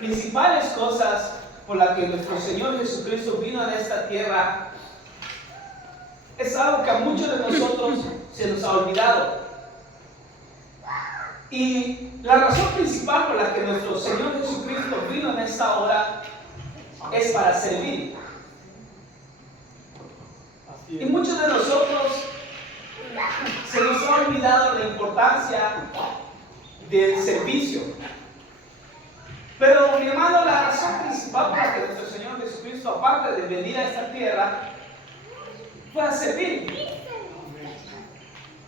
principales cosas por las que nuestro Señor Jesucristo vino a esta tierra es algo que a muchos de nosotros se nos ha olvidado. Y la razón principal por la que nuestro Señor Jesucristo vino en esta hora es para servir. Y muchos de nosotros se nos ha olvidado la importancia del servicio. Pero mi hermano, la razón principal por la que nuestro Señor Jesucristo, aparte de venir a esta tierra, fue a servir.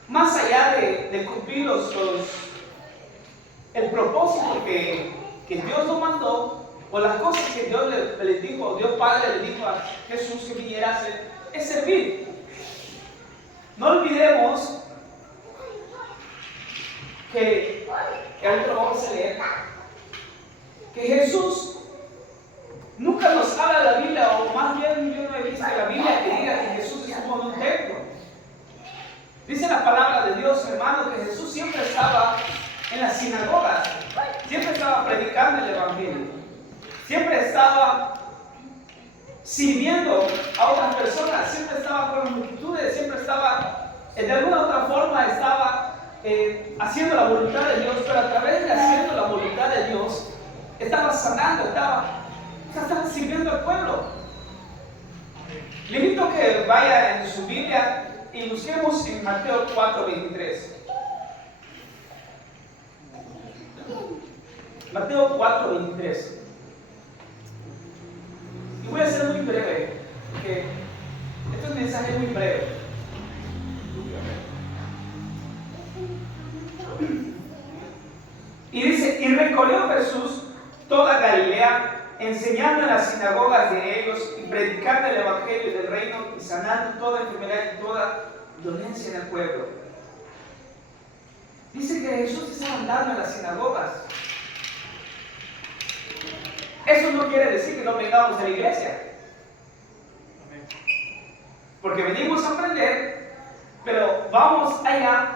Más allá de cumplir el propósito que Dios lo mandó, o las cosas que Dios le dijo, Dios Padre le dijo a Jesús que viniera a hacer, es servir. No olvidemos que ahorita lo vamos a leer, que Jesús nunca nos habla de la Biblia, o más bien yo no he visto la Biblia que diga que Jesús estuvo en un templo. Dice la palabra de Dios, hermano, que Jesús siempre estaba en las sinagogas, siempre estaba predicando el Evangelio, siempre estaba sirviendo a otras personas, siempre estaba con las multitudes, siempre estaba, de alguna otra forma estaba haciendo la voluntad de Dios, pero a través de haciendo la voluntad de Dios, estaba sanando, estaba sirviendo al pueblo. Le invito a que vaya en su Biblia y busquemos en Mateo 4:23. Mateo 4:23. Y voy a ser muy breve, porque este mensaje es muy breve. Y dice, y recorrió Jesús toda Galilea, enseñando en las sinagogas de ellos y predicando el evangelio del reino y sanando toda enfermedad y toda dolencia en el pueblo. Dice que Jesús estaba andando en las sinagogas. Eso no quiere decir que no vengamos a la iglesia, porque venimos a aprender, pero vamos allá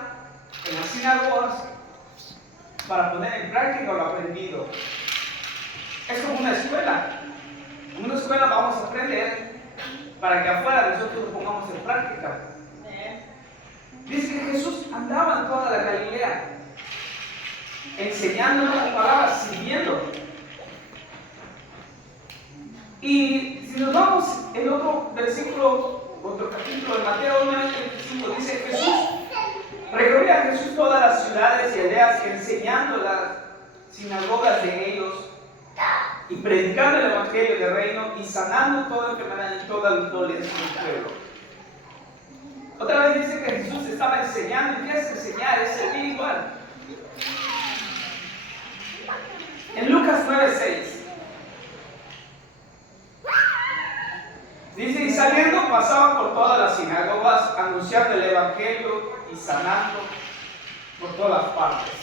en las sinagogas para poner en práctica lo aprendido. Es como una escuela. En una escuela vamos a aprender para que afuera nosotros lo pongamos en práctica. Dice que Jesús andaba en toda la Galilea, enseñando las palabras, sirviendo. Y si nos vamos en otro versículo, otro capítulo de Mateo 9:25, dice Jesús, recorría Jesús todas las ciudades y aldeas, enseñando las sinagogas de ellos y predicando el evangelio del reino y sanando toda enfermedad y toda dolencia del pueblo. Otra vez dice que Jesús estaba enseñando. ¿Y qué es enseñar? Es servir igual. En Lucas 9:6 dice, y saliendo pasaban por todas las sinagogas anunciando el evangelio y sanando por todas partes.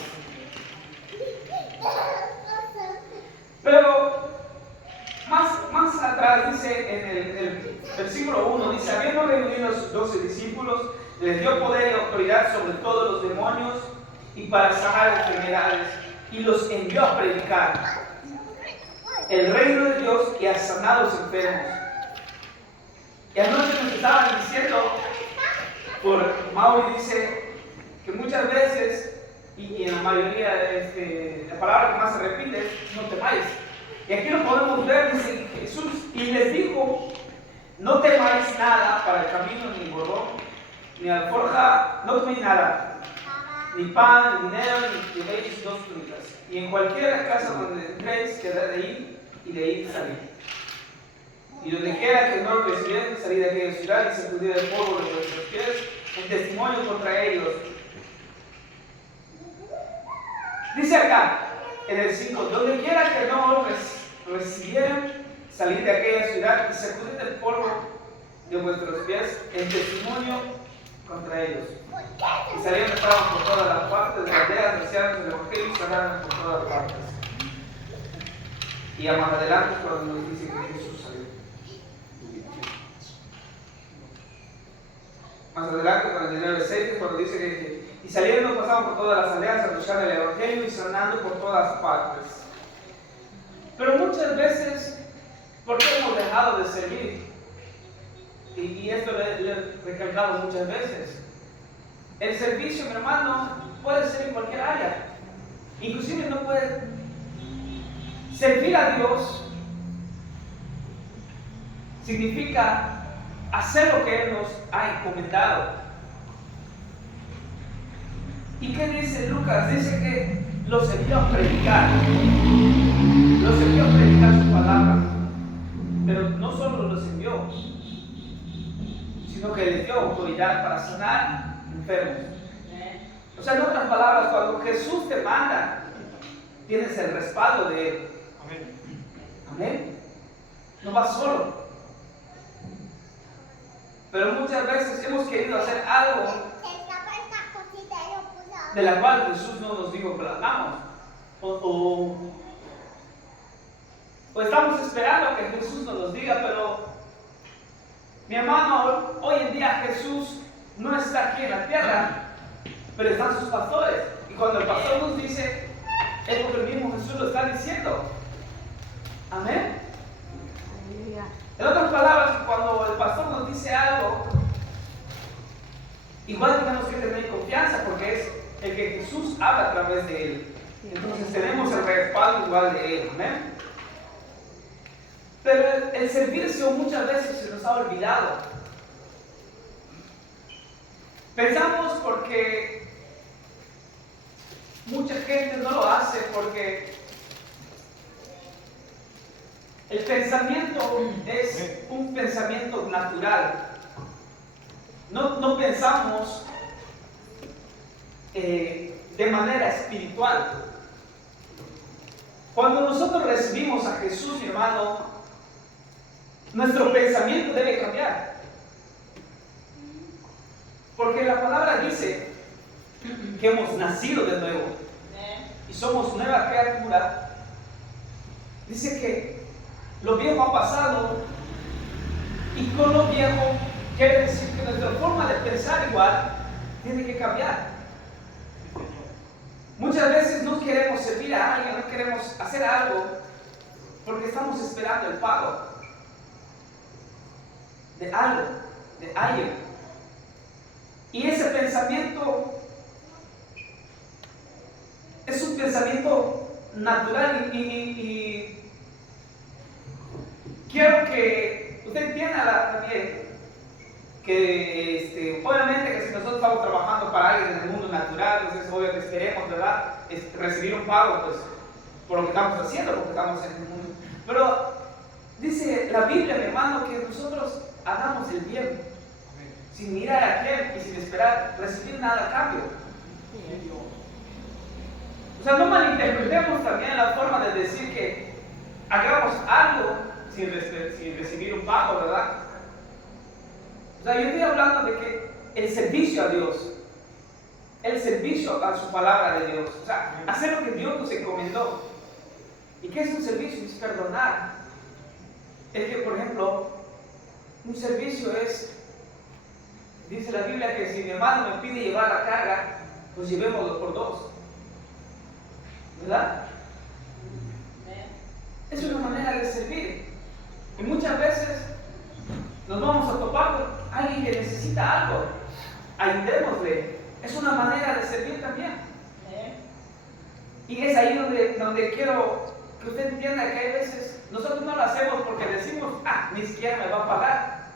Pero más atrás dice en el versículo 1, dice, habiendo reunido a sus 12 discípulos, les dio poder y autoridad sobre todos los demonios y para sanar enfermedades, y los envió a predicar el reino de Dios y a sanar a los enfermos. Y anoche nos estaban diciendo, por Mauri dice que muchas veces, y en la mayoría la palabra que más se repite es no temáis. Y aquí lo podemos ver, dice Jesús, y les dijo, no temáis nada para el camino, ni bordón, ni alforja, no toméis nada, ni pan, ni dinero, ni llevéis 2 túnicas. Y en cualquier casa donde entréis, quedad de ir, y de ahí salir. Y donde quiera que no lo recibieran, salir de aquella ciudad y sacudir el polvo de vuestros pies en testimonio contra ellos. Dice acá, en el 5, donde quiera que no lo recibieran, salir de aquella ciudad y sacudir el polvo de vuestros pies en testimonio contra ellos. Y salieron y estaban por todas las partes de la aldea, anunciaron el evangelio y sanaron por todas partes. Y más adelante cuando nos dice que Jesús salió. Más adelante, con el 19:6, cuando dice que y saliendo pasaban por todas las aldeas anunciando el evangelio y sanando por todas partes. Pero de servir. Y esto lo he recalcado muchas veces. El servicio, mi hermano, puede ser en cualquier área. Inclusive no puede servir a Dios. Significa hacer lo que Él nos ha encomendado. ¿Y qué dice Lucas? Dice que los envió a predicar. Los envió a predicar su palabra. Pero no solo los envió, sino que les dio autoridad para sanar enfermos. O sea, en otras palabras, cuando Jesús te manda, tienes el respaldo de Él. Amén. No vas solo. Pero muchas veces hemos querido hacer algo de la cual Jesús no nos dijo que lo hagamos. O estamos esperando que Jesús nos lo diga, pero mi hermano, hoy en día Jesús no está aquí en la tierra, pero están sus pastores. Y cuando el pastor nos dice, es porque el mismo Jesús lo está diciendo. Amén. En otras palabras, cuando el pastor nos dice algo, igual tenemos que tener confianza porque es el que Jesús habla a través de él. Entonces tenemos el respaldo igual de él. Amén. Pero el servicio muchas veces se nos ha olvidado. Pensamos porque mucha gente no lo hace porque el pensamiento es un pensamiento natural. No pensamos de manera espiritual. Cuando nosotros recibimos a Jesús, mi hermano, nuestro pensamiento debe cambiar. Porque la palabra dice que hemos nacido de nuevo y somos nueva criatura. Dice que lo viejo ha pasado y con lo viejo quiere decir que nuestra forma de pensar igual tiene que cambiar. Muchas veces no queremos servir a alguien, no queremos hacer algo porque estamos esperando el pago de algo, de alguien. Y ese pensamiento es un pensamiento natural y quiero que usted entienda también que obviamente que si nosotros estamos trabajando para alguien en el mundo natural, entonces es obvio que esperemos, ¿verdad? Recibir un pago pues, por lo que estamos haciendo, porque estamos en el mundo. Pero dice la Biblia, mi hermano, que nosotros hagamos el bien, sin mirar a quién y sin esperar recibir nada a cambio. O sea, no malinterpretemos también la forma de decir que hagamos algo sin recibir un pago, ¿verdad? O sea, yo estoy hablando de que el servicio a Dios, el servicio a su palabra de Dios, o sea, hacer lo que Dios nos encomendó. ¿Y qué es un servicio? Es perdonar. Es que, por ejemplo, un servicio es, dice la Biblia que si mi hermano me pide llevar la carga, pues llevémoslo por dos. ¿Verdad? Es una manera de servir. Y muchas veces nos vamos a topar con alguien que necesita algo. Ayudémosle. Es una manera de servir también. Y es ahí donde quiero que usted entienda que hay veces nosotros no lo hacemos porque decimos, ni siquiera me va a pagar.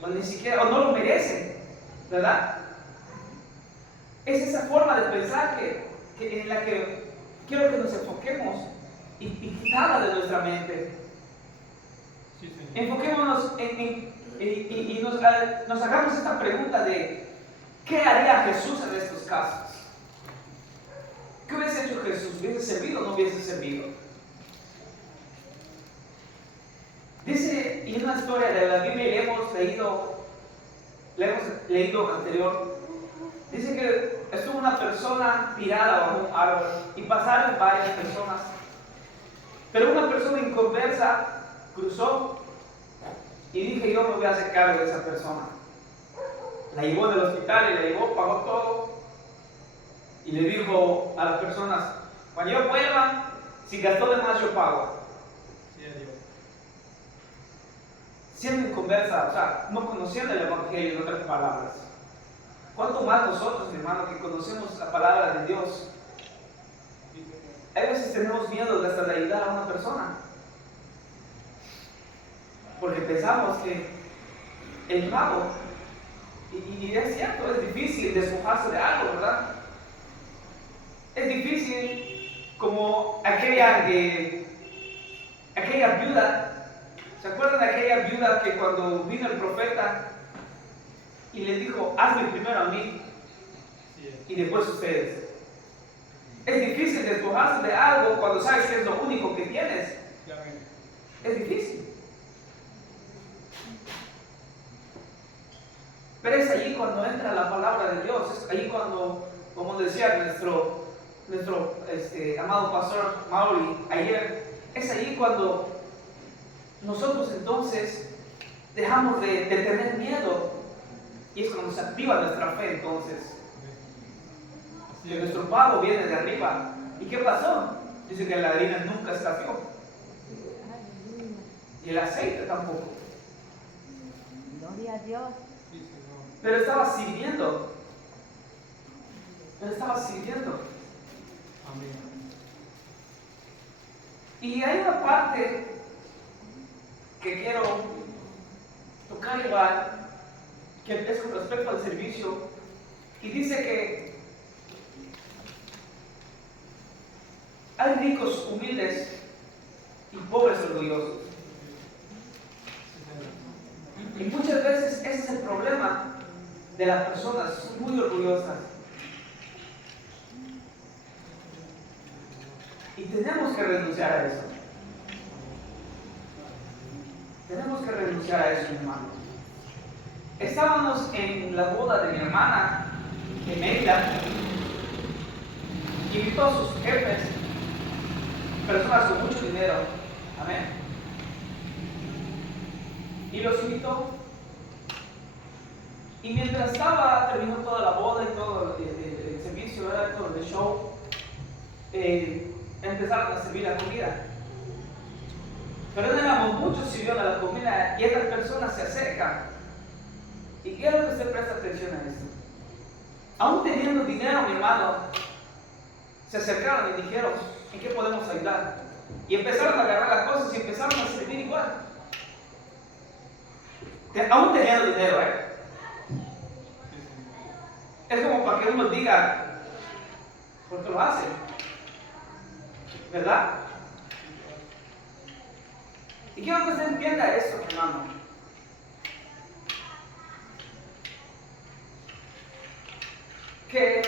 O ni siquiera, o no lo merecen. ¿Verdad? Es esa forma de pensar en la que quiero que nos enfoquemos y quitarla de nuestra mente. Sí, enfoquémonos y nos hagamos esta pregunta de ¿qué haría Jesús en estos casos? ¿Qué hubiese hecho Jesús? ¿Hubiese servido o no hubiese servido? Dice, y una historia de la Biblia le hemos leído anterior. Dice que estuvo una persona tirada bajo un árbol y pasaron varias personas. Pero una persona inconversa cruzó y dije, yo me voy a hacer cargo de esa persona. La llevó del hospital y la llevó, pagó todo. Y le dijo a las personas, cuando yo vuelva, si gastó de más yo pago. siendo inconversa, o sea, no conociendo el Evangelio, en otras palabras. ¿Cuánto más nosotros, mi hermano, que conocemos la palabra de Dios? A veces tenemos miedo de hasta de ayudar a una persona, porque pensamos que el pago, y es cierto, es difícil despojarse de algo, ¿verdad? Es difícil, como aquella viuda. ¿Se acuerdan de aquella viuda que cuando vino el profeta y le dijo, hazme primero a mí y después ustedes? Es difícil despojarse de algo cuando sabes que es lo único que tienes. Es difícil. Pero es allí cuando entra la palabra de Dios. Es allí cuando, como decía nuestro amado pastor Mauri ayer, es allí cuando nosotros entonces dejamos de tener miedo, y es cuando se activa nuestra fe entonces. Que nuestro pago viene de arriba. ¿Y qué pasó? Dice que la harina nunca escaseó. Y el aceite tampoco. Gloria a Dios. Pero estaba sirviendo. Y hay una parte que quiero tocar igual, que es con respecto al servicio, y dice que hay ricos humildes y pobres orgullosos. Y muchas veces ese es el problema de las personas, son muy orgullosas. Y tenemos que renunciar a eso. Tenemos que renunciar a eso, mi hermano. Estábamos en la boda de mi hermana en Mérida. Invitó a sus jefes, personas con mucho dinero. Amén. Y los invitó. Y mientras terminó toda la boda y todo el servicio, ¿verdad? Todo el show, empezaron a servir la comida. Pero no éramos muchos sirviendo la comida y estas personas se acercan. Y quiero que usted preste atención a esto. Aún teniendo dinero, mi hermano, se acercaron y dijeron, ¿en qué podemos ayudar? Y empezaron a agarrar las cosas y empezaron a servir igual. Aún teniendo dinero, Es como para que uno diga, ¿por qué lo hacen? ¿Verdad? Y quiero que usted entienda esto, hermano. Que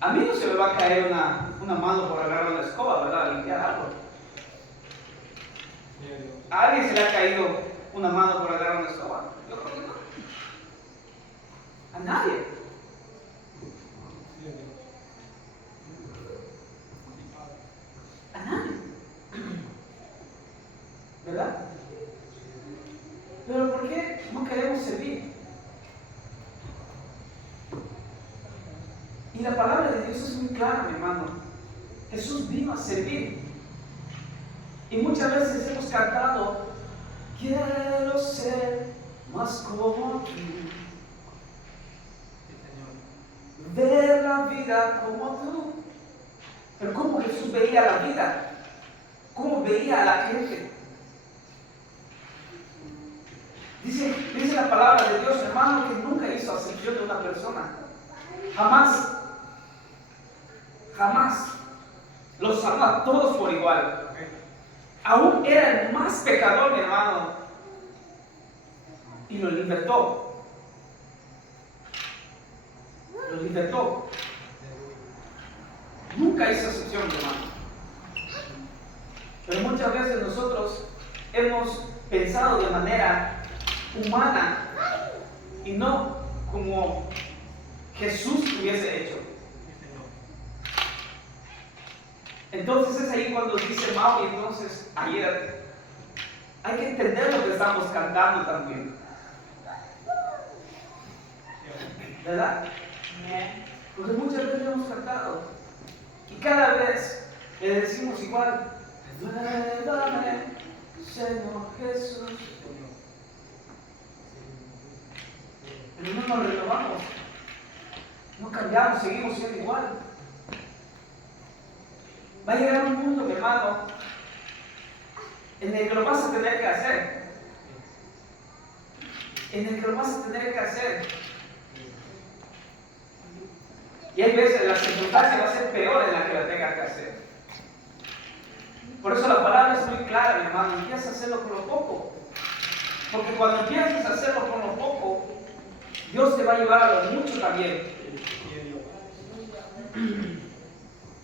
a mí no se me va a caer una mano por agarrar una escoba, ¿verdad? Limpiar algo. ¿A alguien se le ha caído una mano por agarrar una escoba? Yo creo que no. A nadie. A nadie. ¿Verdad? Pero ¿por qué no queremos servir? Y la palabra de Dios es muy clara, mi hermano. Jesús vino a servir. Y muchas veces hemos cantado, quiero ser más como tú. Ver la vida como tú. Pero ¿cómo Jesús veía la vida? ¿Cómo veía a la gente? Dice la palabra de Dios, hermano, que nunca hizo acepción de una persona. Jamás. Jamás. Los amó a todos por igual. Aún era el más pecador, mi hermano. Y lo libertó. Lo libertó. Nunca hizo excepción, mi hermano. Pero muchas veces nosotros hemos pensado de manera humana y no como Jesús hubiese hecho. Entonces es ahí cuando dice Maui, entonces ayer, hay que entender lo que estamos cantando también. ¿Verdad? Porque muchas veces lo hemos cantado y cada vez le decimos igual, llévame Señor Jesús. Pero no nos renovamos, no cambiamos, seguimos siendo igual. Va a llegar un punto, mi hermano, en el que lo vas a tener que hacer. En el que lo vas a tener que hacer. Y hay veces la circunstancia va a ser peor en la que la tengas que hacer. Por eso la palabra es muy clara, mi hermano. Empieza a hacerlo con lo poco. Porque cuando empiezas a hacerlo con lo poco, Dios te va a llevar a lo mucho también.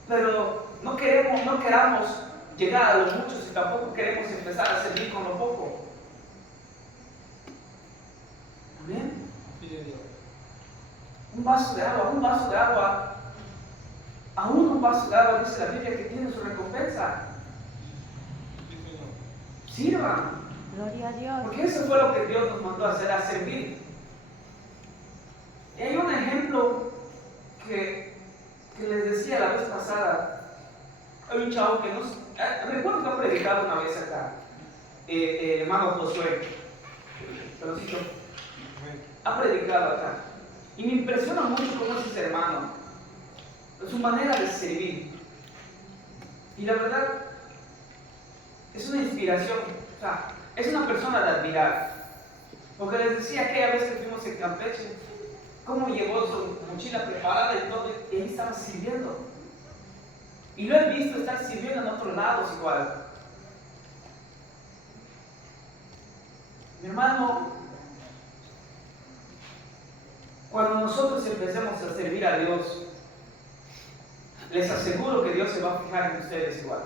Pero no queramos llegar a lo mucho si tampoco queremos empezar a servir con lo poco. Amén. Un vaso de agua, aún un vaso de agua, dice la Biblia, que tiene su recompensa. Sirvan. Gloria a Dios. Porque eso fue lo que Dios nos mandó a hacer, a servir. Y hay un ejemplo que les decía la vez pasada. Hay un chavo que recuerdo que ha predicado una vez acá, el hermano Josué, Peloncito, ha predicado acá. Y me impresiona mucho cómo es ese hermano, su manera de servir. Y la verdad, es una inspiración, o sea, es una persona de admirar. Porque les decía aquella vez que fuimos en Campeche, cómo llevó su mochila preparada y todo, y él estaba sirviendo. Y lo he visto estar sirviendo en otros lados igual. Mi hermano, cuando nosotros empecemos a servir a Dios, les aseguro que Dios se va a fijar en ustedes igual.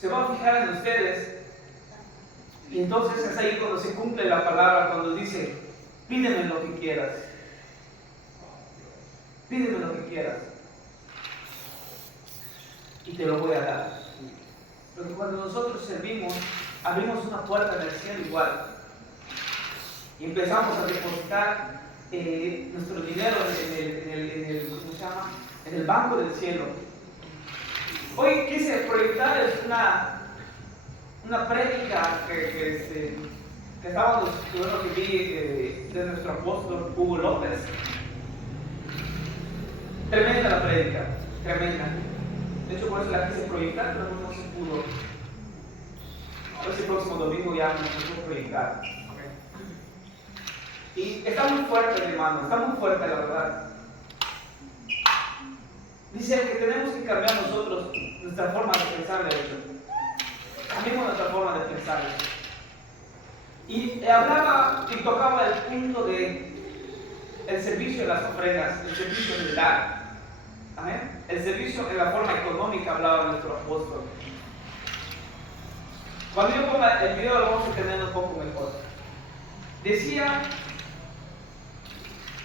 Se va a fijar en ustedes. Y entonces es ahí cuando se cumple la palabra, cuando dice, pídeme lo que quieras. Pídeme lo que quieras. Y te lo voy a dar. Porque cuando nosotros servimos, abrimos una puerta en el cielo igual. Y empezamos a depositar nuestro dinero ¿cómo se llama? En el banco del cielo. Hoy quise proyectarles una prédica que estábamos, que vi de nuestro apóstol Hugo López. Tremenda la prédica, tremenda. De hecho, por eso la quise proyectar, pero no se pudo. A ver si el próximo domingo ya nos podemos proyectar. Y está muy fuerte, mi hermano, está muy fuerte la verdad. Dice que tenemos que cambiar nosotros nuestra forma de pensar, de hecho. Cambiemos nuestra forma de pensar. Y hablaba y tocaba el punto de el servicio de las ofrendas, el servicio del dar. Amén. El servicio en la forma económica hablaba nuestro apóstol. Cuando yo ponga el video lo vamos a entender un poco mejor. Decía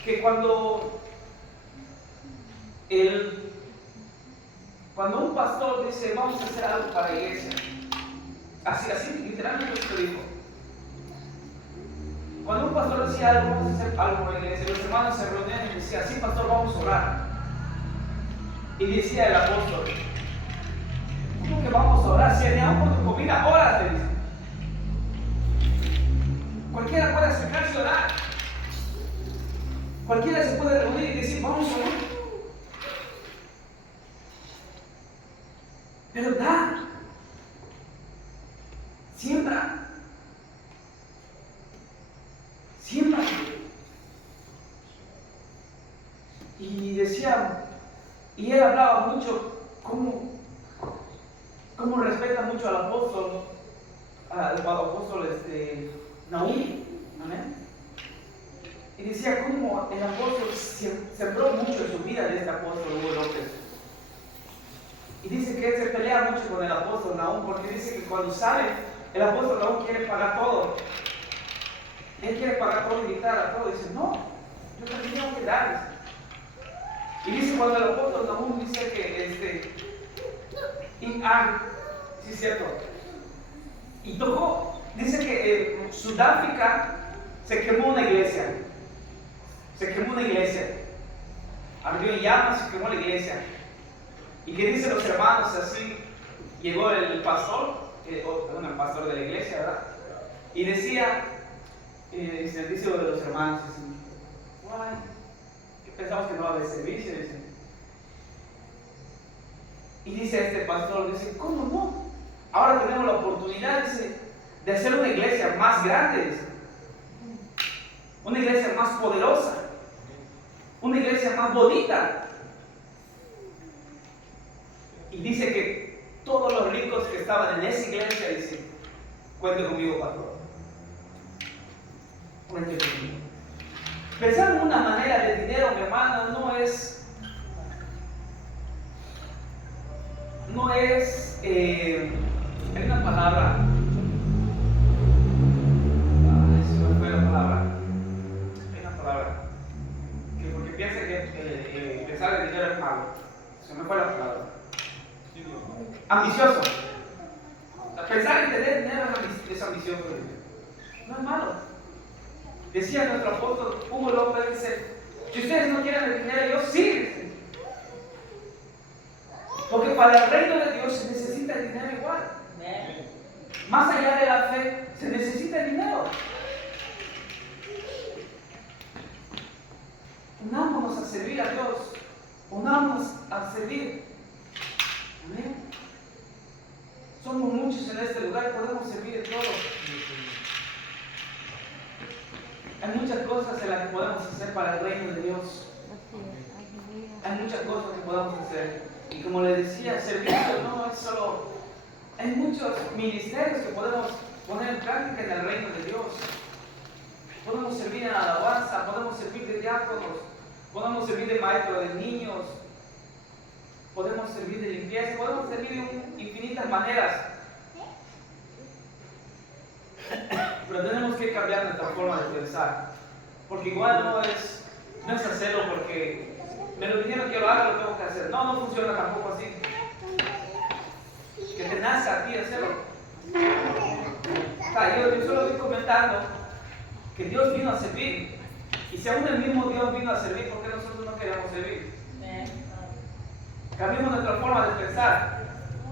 que cuando un pastor dice vamos a hacer algo para la iglesia, así literalmente lo dijo. Cuando un pastor decía algo, vamos a hacer algo para la iglesia, los hermanos se reunían y decían, sí pastor, vamos a orar. Y decía el apóstol, ¿cómo que vamos a orar? Si ni aún con tu comida oras, le dice. Cualquiera puede acercarse a orar. Cualquiera se puede reunir y decir, vamos a orar. Pero da. Siembra. Siembra. Y decía, y él hablaba mucho cómo respeta mucho al apóstol Nahum. Amén. Y decía cómo el apóstol sembró mucho en su vida de este apóstol Hugo López. Y dice que él se pelea mucho con el apóstol Nahum porque dice que cuando sale, el apóstol Nahum quiere pagar todo. Él quiere pagar todo y gritar a todo. Dice, no, yo también tengo que darles. Y dice cuando el apóstol Nahum dice que sí es cierto. Y tocó, dice que en Sudáfrica se quemó una iglesia. Ardió en llamas, se quemó la iglesia. Y que dicen los hermanos así, llegó el pastor, el pastor de la iglesia, ¿verdad? Y decía, el servicio de los hermanos, guay, pensamos que no va a haber servicio, dice. Y dice este pastor, dice, ¿cómo no? Ahora tenemos la oportunidad, dice, de hacer una iglesia más grande, dice. Una iglesia más poderosa, una iglesia más bonita. Y dice que todos los ricos que estaban en esa iglesia dicen, cuente conmigo, pastor. Cuente conmigo. Pensar en una manera de dinero, mi hermano, no es hay una palabra, se me fue la palabra, hay una palabra, que porque piensa que pensar en dinero es malo, se me fue la palabra, ambicioso. Pensar en tener dinero es ambicioso, no es malo. Decía nuestro apóstol Hugo López, dice, si ustedes no quieren el dinero, yo sí. Porque para el reino de Dios se necesita el dinero igual. Más allá de la fe, se necesita el dinero. Unámonos a servir a Dios. Unámonos a servir. Amén. Somos muchos en este lugar y podemos servir en todo. Hay muchas cosas en las que podemos hacer para el reino de Dios. Hay muchas cosas que podemos hacer. Y como le decía, servicio no es solo. Hay muchos ministerios que podemos poner en práctica en el reino de Dios. Podemos servir en alabanza, podemos servir de diáconos, podemos servir de maestros de niños, podemos servir de limpieza, podemos servir de infinitas maneras. Pero tenemos que cambiar nuestra forma de pensar. Porque igual no es hacerlo porque me lo dijeron que lo haga, lo tengo que hacer. No, no funciona tampoco así. Que te nace a ti hacerlo. O sea, yo solo estoy comentando que Dios vino a servir. Y si aún el mismo Dios vino a servir, ¿por qué nosotros no queremos servir? Cambiemos nuestra forma de pensar.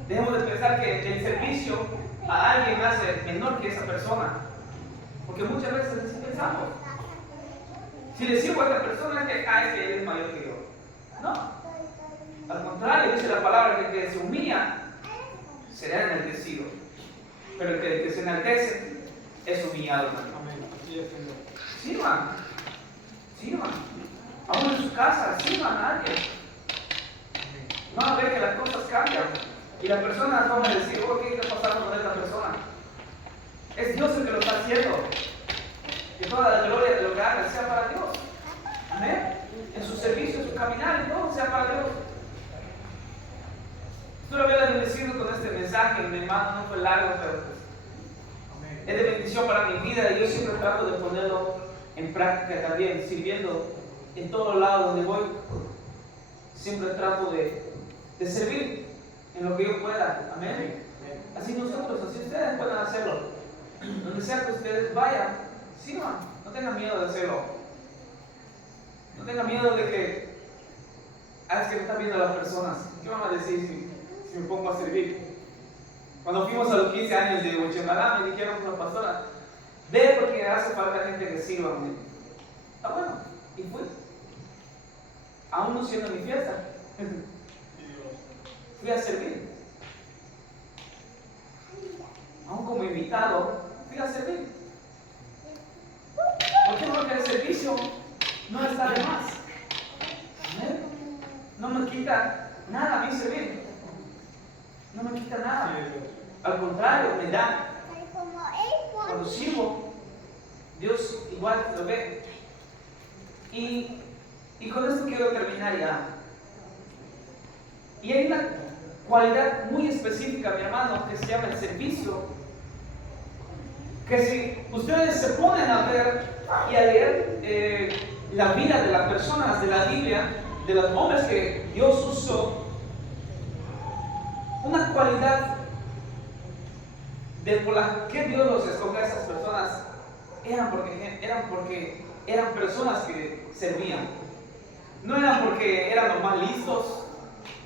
Dejemos de pensar que el servicio a alguien hace menor que esa persona. Porque muchas veces así pensamos. Si le sirvo a esta persona es que él es mayor que yo. No. Al contrario, dice la palabra que el que se humilla será enaltecido. Pero el que se enaltece es humillado. Amén. Sirvan. Sirvan. Aún en su casa, sirvan a alguien. No va a ver que las cosas cambian. Y las personas van a decir, oh, ¿qué está pasando con esta persona? Es Dios el que lo está haciendo. Que toda la gloria de lo que haga sea para Dios. Amén. En su servicio, en su caminar, en todo sea para Dios. Tú lo habías bendecido con este mensaje, mi hermano, no fue largo, pero pues, es de bendición para mi vida y yo siempre trato de ponerlo en práctica también, sirviendo en todos lados donde voy. Siempre trato de servir en lo que yo pueda. Amén. Así nosotros, así ustedes puedan hacerlo. Donde sea que ustedes vayan, sirvan, no tengan miedo de hacerlo. No tengan miedo de que, es que me están viendo las personas. ¿Qué van a decir si me pongo a servir? Cuando fuimos a los 15 años de Guatemala, me dijeron una pastora, ve porque hace falta gente que sirva. Está bueno, y fui. Aún no siendo mi fiesta. Fui a servir. Aún como invitado, fui a servir. ¿Por qué? Porque el servicio no está de más. No me quita nada a mí servir. No me quita nada. Al contrario, me da. Cuando sirvo, Dios igual lo ve. Y con esto quiero terminar ya. Y hay una cualidad muy específica, mi hermano, que se llama el servicio. Que si ustedes se ponen a ver y a leer la vida de las personas de la Biblia, de los hombres que Dios usó, una cualidad de por la que Dios los escogió a esas personas eran porque eran personas que servían. No eran porque eran los más listos,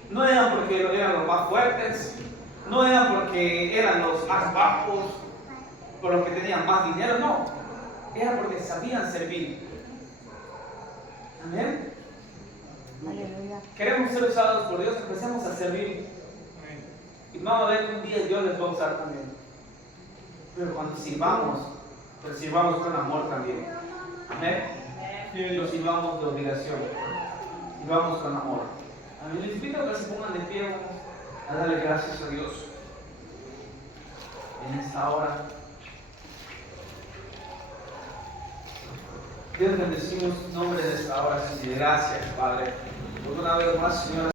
no eran porque eran los más fuertes, no era porque eran los más guapos, por los que tenían más dinero, no. Era porque sabían servir. Amén. Aleluya. Queremos ser usados por Dios, empecemos a servir. Y vamos a ver que un día Dios les va a usar también. Pero cuando sirvamos, pero sirvamos con amor también. Amén. Lo sirvamos de obligación. Sirvamos con amor. Amén. Les invito a que se pongan de pie, vamos a darle gracias a Dios en esta hora. Dios, bendecimos tu nombre de esta hora, Señor. Gracias, Padre. Por una vez más, Señor.